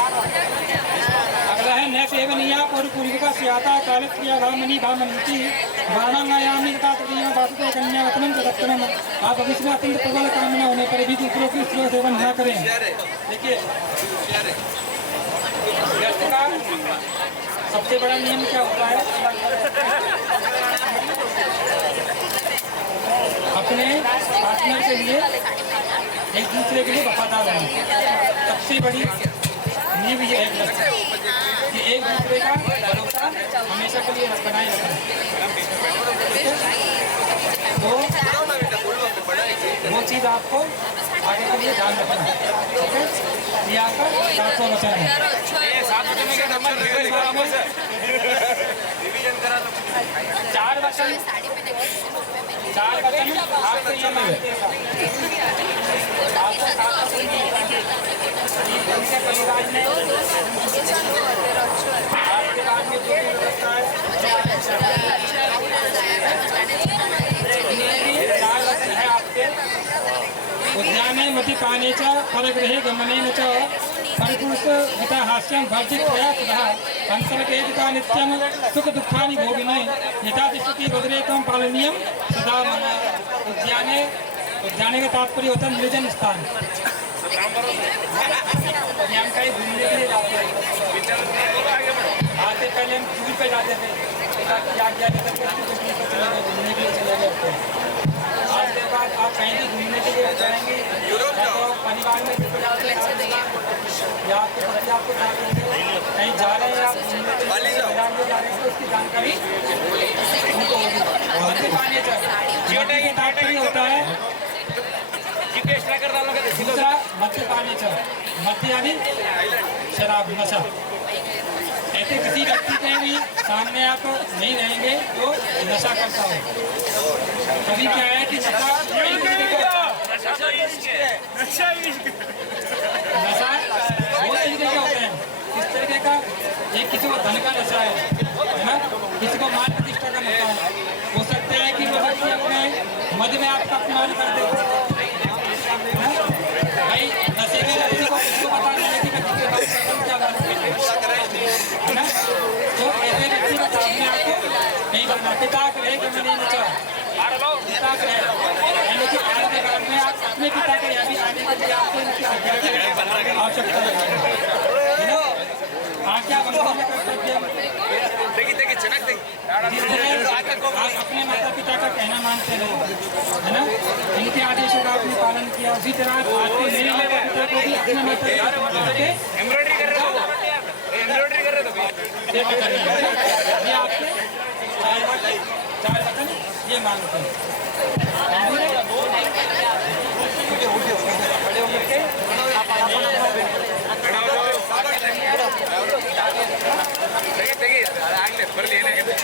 अगला है न सेवनिया और पूर्विका स्याता काल क्रिया भामनी भामनीति वामांगयामी तथा तृतीय वासुते कन्या वचनम तदत्तमम। आप भविष्य में अत्यंत प्रबल कामना होने पर भी दूसरों की स्त्रियों सेवन न करें। देखिए व्यक्ति का सबसे बड़ा नियम क्या होता है, अपने पार्टनर के लिए एक दूसरे के लिए वफादार रहना। सबसे बड़ी नींव ये है कि एक दूसरे का भरोसा हमेशा के लिए बनाए रखना। तो वो चीज़ आपको आगे के लिए ध्यान रखना है, ठीक है। ये आपका 700 वचन है। 4 वचन 4 वचन आपको ये मानते उनके परिवार में आपके बाद में जो भी व्यवस्था है 4 वचन है आपके। उद्याने मति पाने च फलगृहे गमनेन च परिपुरुष हिता हास्यं वर्जित प्रयासः अंतर्गेदिता नित्यं सुख दुःखानि भोगिने यथा तिष्ठति रुद्रेकं पालनीयं सदा मन। उद्याने का तात्पर्य होता है निर्जन स्थान। हम कहीं घूमने के लिए जाते हैं, आते पहले हम टूर पे जाते थे, घूमने के लिए चले गए। आज के बाद आप कहीं भी घूमने के लिए जाएंगे तो परिवार में या आपके पति आपको कहीं जा रहे हैं, आप घूमने के लिए जा रहे हैं तो उसकी जानकारी उनको होगी। मध्य पाने चाहिए तात्पर्य होता है दूसरा मध्य पाने चाहिए, मध्य यानी शराब नशा। ऐसे किसी व्यक्ति के भी सामने आप नहीं रहेंगे तो नशा करता हो। कभी क्या है कि नशा बहुत तरीके के होते हैं। इस तरीके का एक किसी को धन का नशा है ना, किसी को मान प्रतिष्ठा का नशा है। हो सकता है कि वो व्यक्ति अपने मध्य में आपका अपमान कर दे। भाई नशे के व्यक्ति को बता दें विश्वास है, यानी कि आज के काल में आप अपने पिता के यहाँ भी आने के लिए आपको इनकी आवश्यकता है ना। आज्ञा बंधन में कर्तव्य, देखिए चनक आप अपने माता पिता का कहना मानते रहे, है ना, इनके आदेशों का आपने पालन किया। उसी तरह आपके मेरे माता पिता को भी अपने माता पिता के एम्ब्रॉयडरी कर रहे हो, एम्ब्रॉयडरी कर रहे हो सेवा करनी है। ये आपके चार वचन ये मांगते हैं। ತೆಗಿ ಆಗ್ಲಿ ಬರ್ಲಿ ಏನಾಗಿದೆ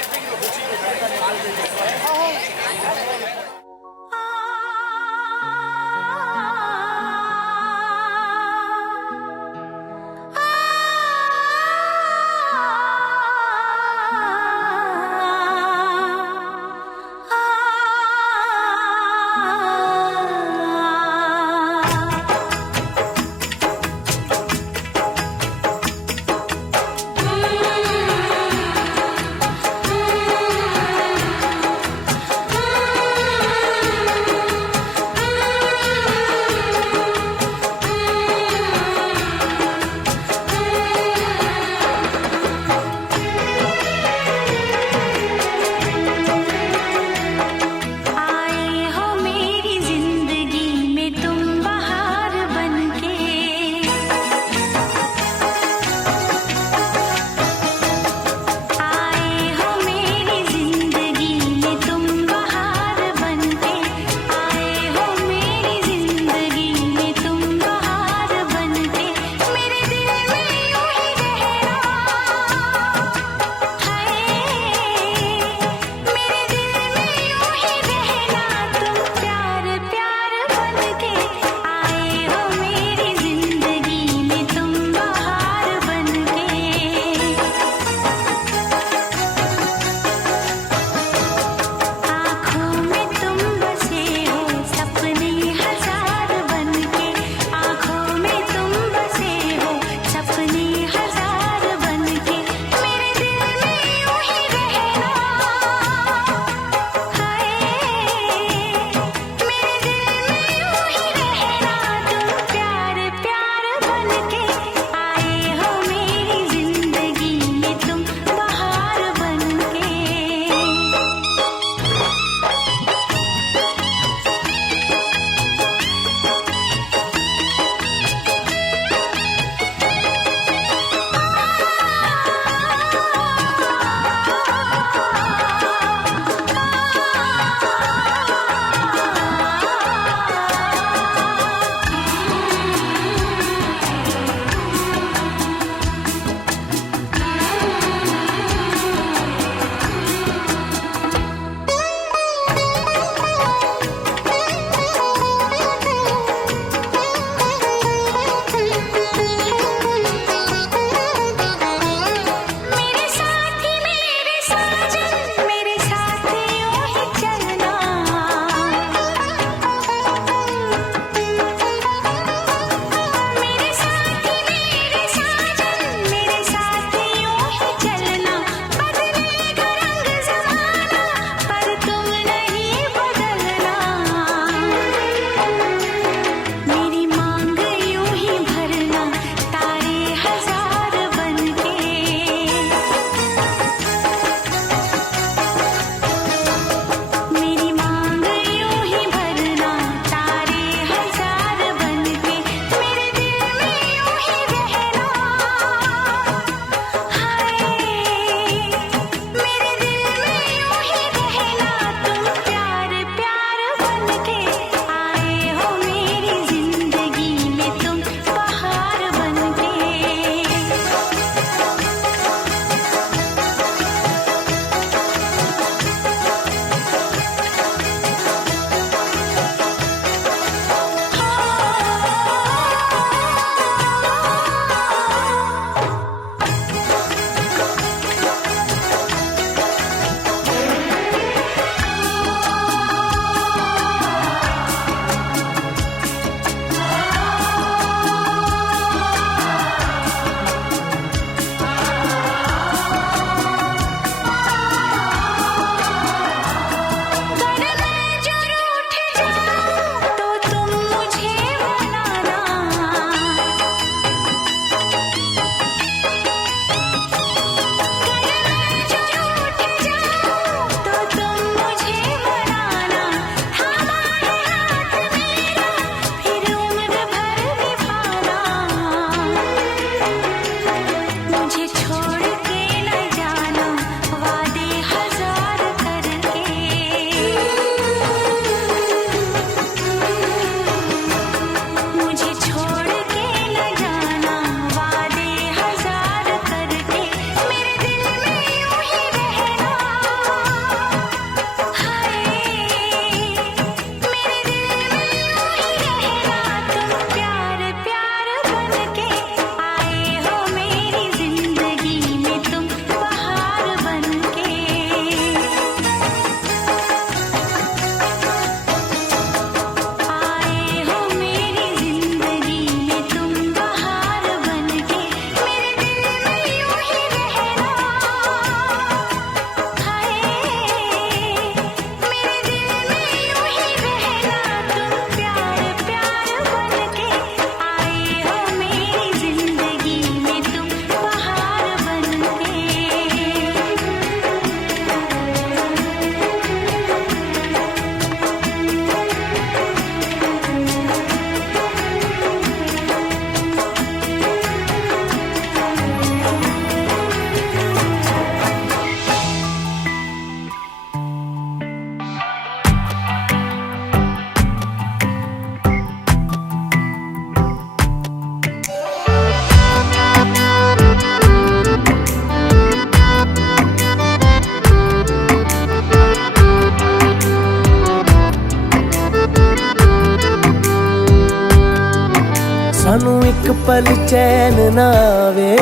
सानू एक पल चैन ना आवे,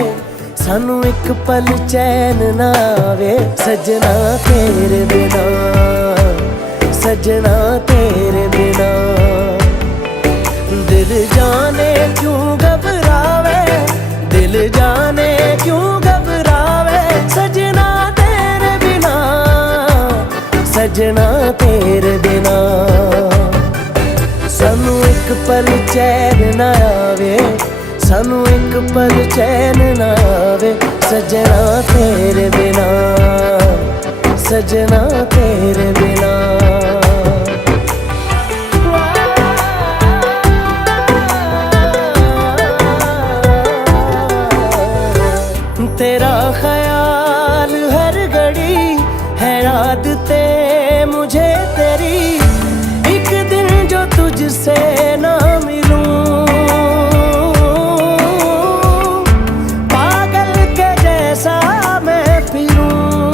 सानू एक पल चैन ना आवे, सजना तेरे बिना, सजना तेरे बिना। दिल जाने क्यों घबरावे, दिल जाने क्यों घबरावे, सजना तेरे बिना, सजना तेरे बिना। सानू एक पल चैन ना आवे, सानू एक पल चैन ना आवे, सजना तेरे बिना, सजना तेरे बिना। तेरा ख्याल हर घड़ी है आदते मुझे तेरी, एक दिन जो तुझसे ना मिलूं, पागल के जैसा मैं फिरूं।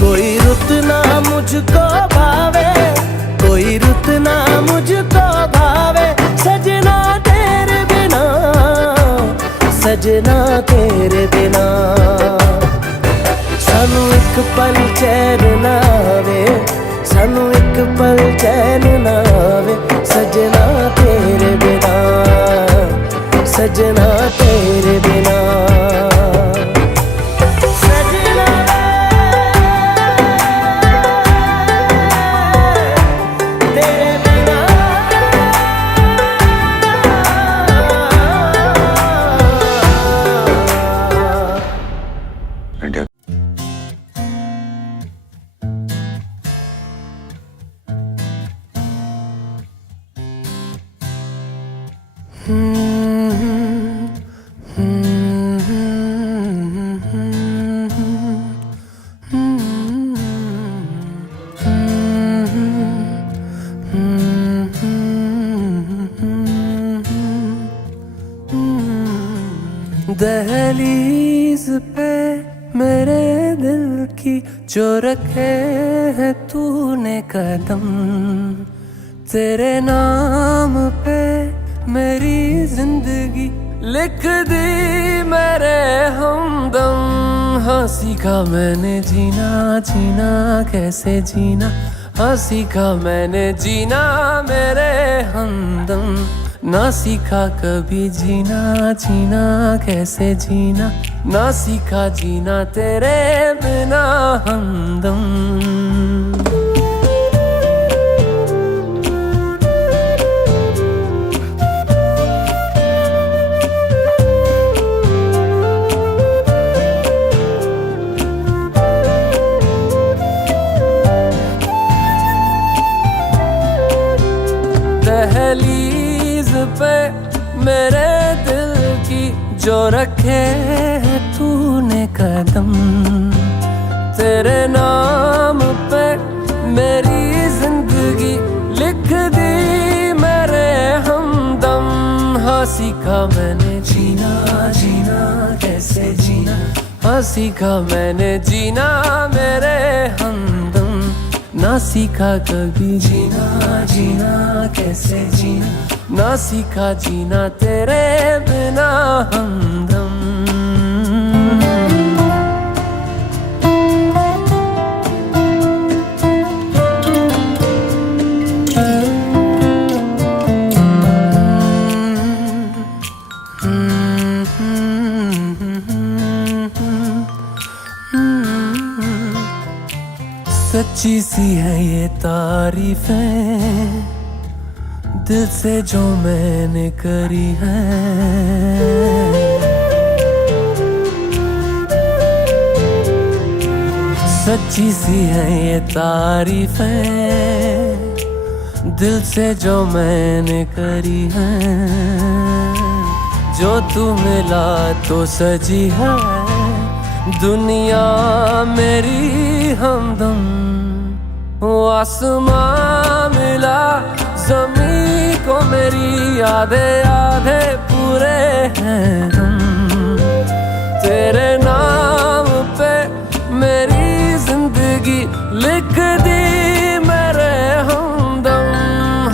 कोई रुत ना मुझको भावे, कोई रुत ना मुझको भावे, सजना तेरे बिना, सजना तेरे बिना। सानू एक पल चैन ना आवे, सानू एक पल चैन ना आवे, सजना तेरे बिना, सजना तेरे बिना। सजना तेरे बिना। दहलीज पे मेरे दिल की जो रखे है तूने कदम, तेरे नाम पे मेरी जिंदगी लिख दी मेरे हमदम। हाँ सीखा मैंने जीना, जीना कैसे जीना, हाँ सीखा मैंने जीना मेरे हमदम। ना सीखा कभी जीना, जीना कैसे जीना, ना सीखा जीना तेरे बिना हमदम। दहलीज पे मेरे दिल की जो रखे है तूने कदम, तेरे नाम पे मेरी जिंदगी लिख दी मेरे हमदम। हाँ सीखा मैंने जीना, जीना कैसे जीना, हाँ सीखा मैंने जीना मेरे हमदम। ना सीखा कभी जीना, जीना कैसे जीना, ना सीखा जीना तेरे बिना हमदम। सच्ची सी है ये तारीफें दिल से जो मैंने करी है, सच्ची सी है ये तारीफें दिल से जो मैंने करी है। जो तू मिला तो सजी है दुनिया मेरी हमदम। वो आसमां मिला ज़मीं को मेरी आधे आधे पूरे हैं हम। तेरे नाम पे मेरी जिंदगी लिख दी मेरे हमदम।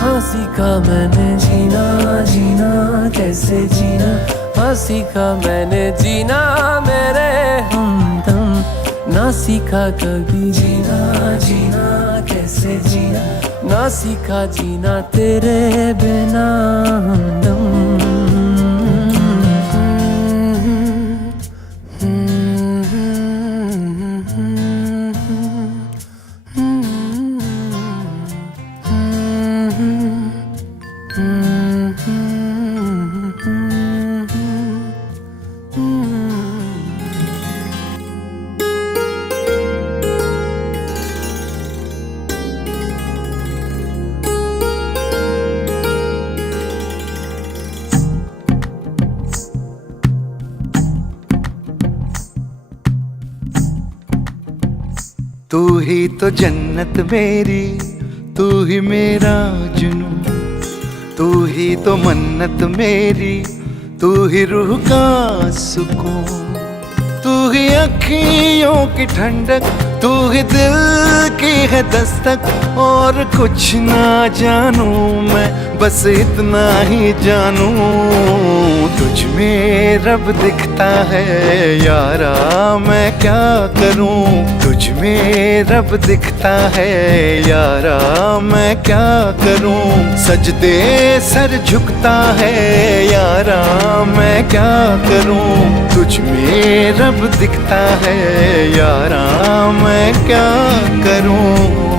हाँ सीखा मैंने जीना, जीना कैसे जीना, हाँ सीखा मैंने जीना मेरे हमदम, ना सीखा कभी जीना जीना कैसे जीना, ना सीखा जीना तेरे बिना हमदम। तू ही तो जन्नत मेरी, तू ही मेरा जुनून, तू ही तो मन्नत मेरी, तू ही रूह का सुकून, तू ही अखियों की ठंडक, तू ही दिल की है दस्तक। और कुछ ना जानूं मैं, बस इतना ही जानूं, तुझ में रब दिखता है यारा, मैं क्या करूं। तुझ में रब दिखता है यारा, मैं क्या करूं। सजदे सर झुकता है यारा, मैं क्या करूं। तुझ में रब दिखता है यारा, मैं क्या करूं।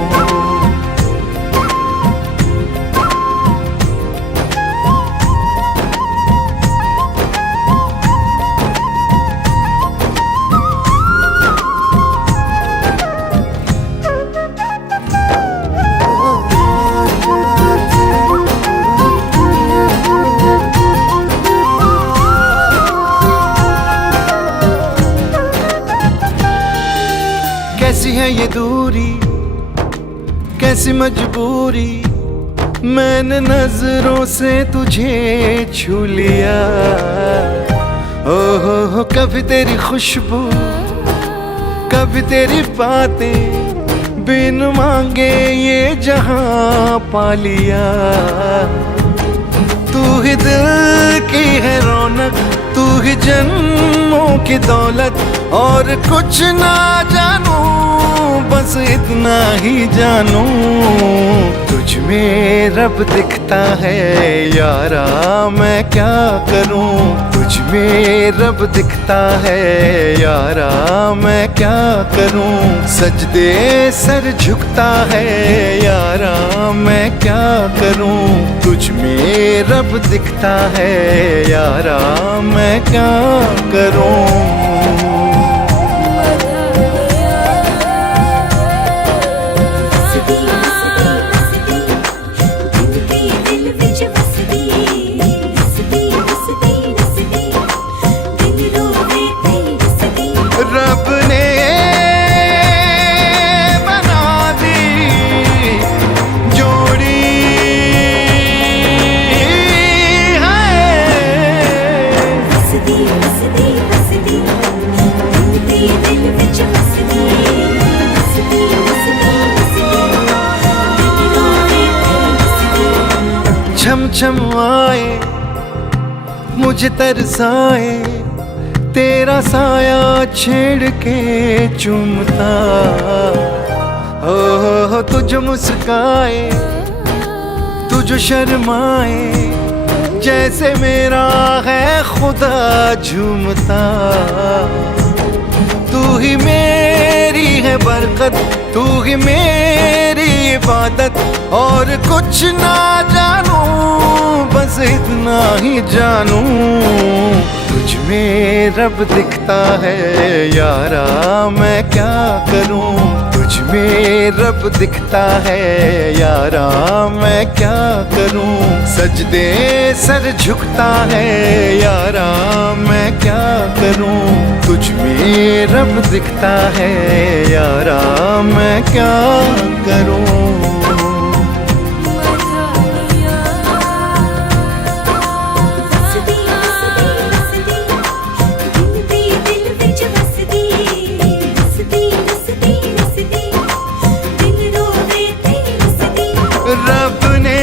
कैसी है ये दूरी, कैसी मजबूरी, मैंने नजरों से तुझे छू लिया। हो कभी तेरी खुशबू, कभी तेरी बातें, बिन मांगे ये जहां पा लिया। तू ही दिल की है रौनक, तू ही जन्मों की दौलत, और कुछ ना जानूं, बस इतना ही जानूं। तुझ में रब दिखता है यारा, मैं क्या करूं। तुझ में रब दिखता है यारा, मैं क्या करूं। सजदे सर झुकता है यारा, मैं क्या करूं। तुझ में रब दिखता है यारा, मैं क्या करूं। रब ने बना दी जोड़ी छम छम आए मुझे तरसाए, तेरा साया छेड़ के चूमता। हो तुझ मुस्काए, तुझ शर्माए, जैसे मेरा है खुदा झूमता। तू ही मेरी है बरकत, तू ही मेरी इबादत, और कुछ ना जानूं, बस इतना ही जानूं। तुझ में रब दिखता है यारा, मैं क्या करूं। तुझ में रब दिखता है यारा, मैं क्या करूं। सजदे सर झुकता है यारा, मैं क्या करूं। तुझ में रब दिखता है यारा, मैं क्या करूं। रब ने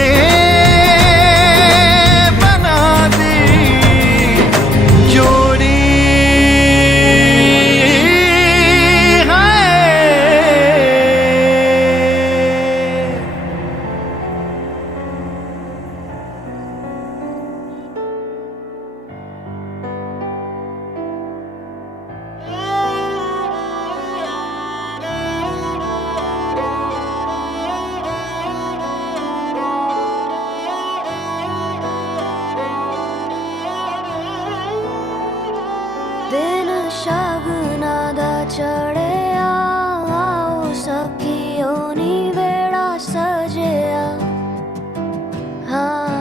चढ़े आओ सखियों नी बेड़ा सजया। हाँ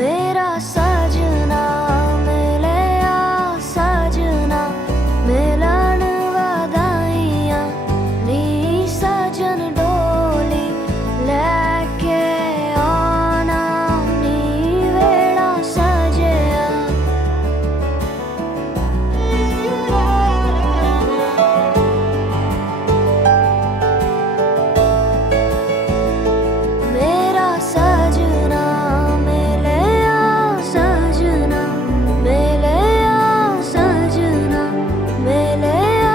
मेरा सजना मिले आ सजना मिलन वधाइया नी सजन डोली लेके आना नी वेड़ा सजया। मेरा सजना मिले आ सजना मिले आ सजना मिले आ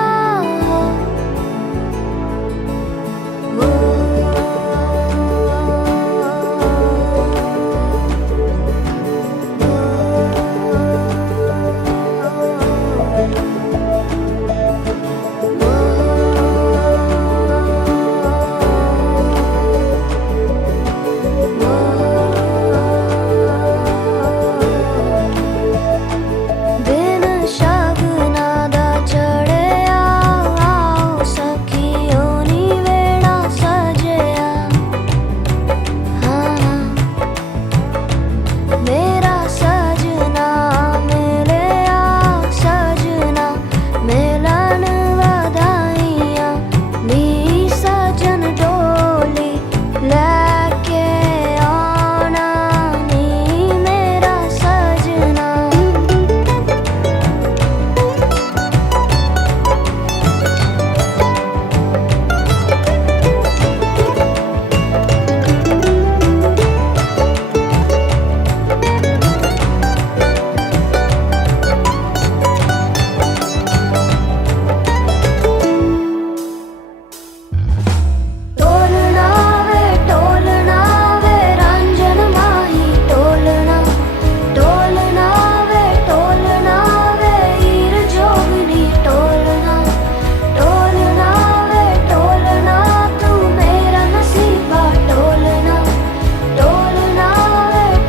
दिन शगना दा चढ़े आओ सखियों नी वेड़ा सजया। हाँ मेरा सजना मिले आ सजना मिलन वधाइया नी सजन डोली लेके आना नी मेरा सजना। टोलना वे रंजन माही टोलना टोलना वे हीर जोगनी टोलना टोलना तू मेरा नसीबा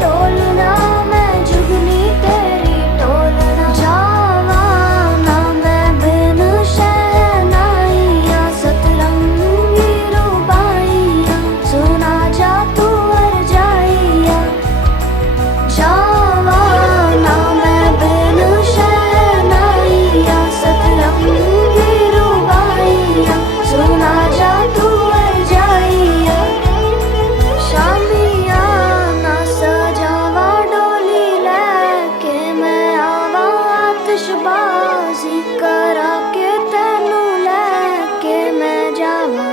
टोलना मैं जुगनी तेरी टोलना। जावा ना मैं बिन शहनाइया सतरंगी रुबाइया सुना जा तू अर जाइया। जावा ना मैं बिन शहनाइया सतरंगी रुबाइया सुना जा तू अर जाइया। शामिया ना सजावा डोली लेके मैं आवा आतिशबाजी करा के तेनू लेके मैं जावा।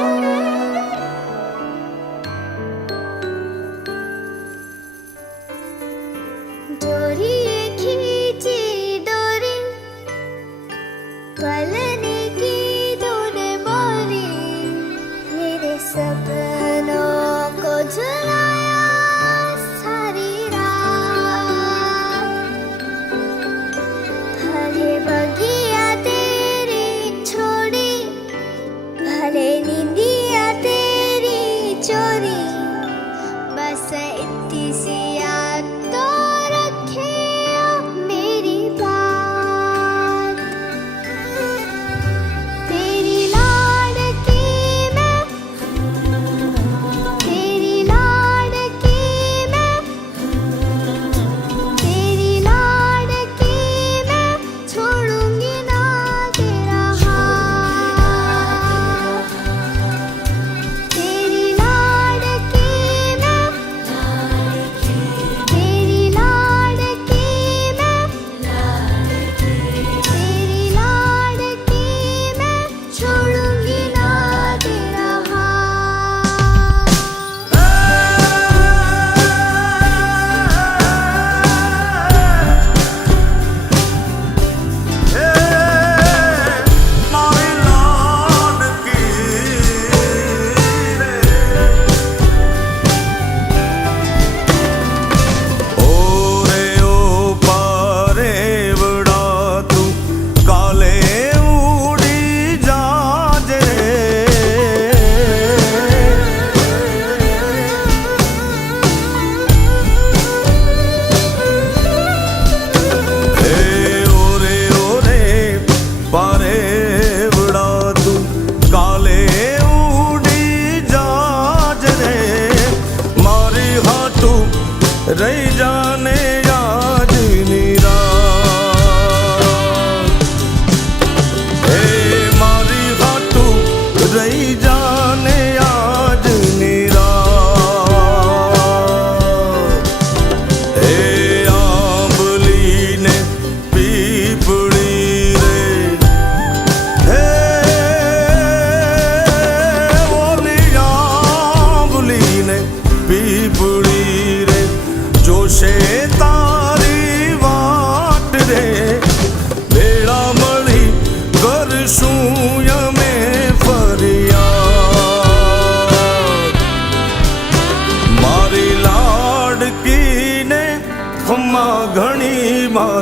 डोरी खींची डोरी पलने की तूने बोली मेरे सपनों को झुलाया सारी रात। भले बगिया तेरी छोड़ी भले नींदिया तेरी चोरी बस इतनी सी याद तो रखे मेरी बात। तेरी लाडकी मैं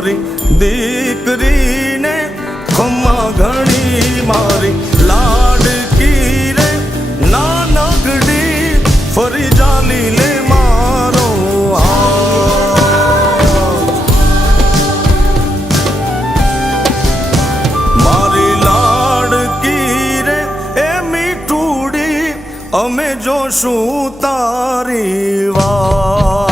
मारी दीकरी ने खम्मा घणी मारी लाडकी रे नानकड़ी फरी जाली ले मारो मारी लाडकी रे ए मीठूड़ी अमे जोशू तारी वाह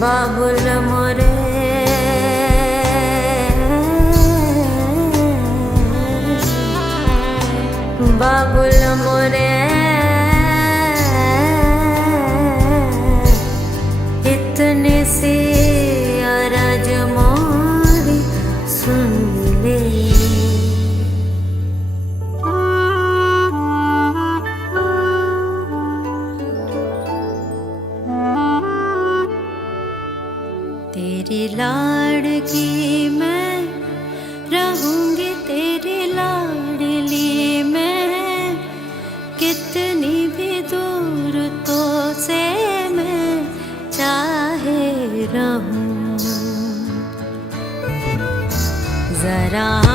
बाबुल मोरे बाबुल मोरे इतने से अरज मोरी सुन ले तेरी लाड़की मैं रहूंगी तेरी लाडली मैं कितनी भी दूर तो से मैं चाहे रहूं जरा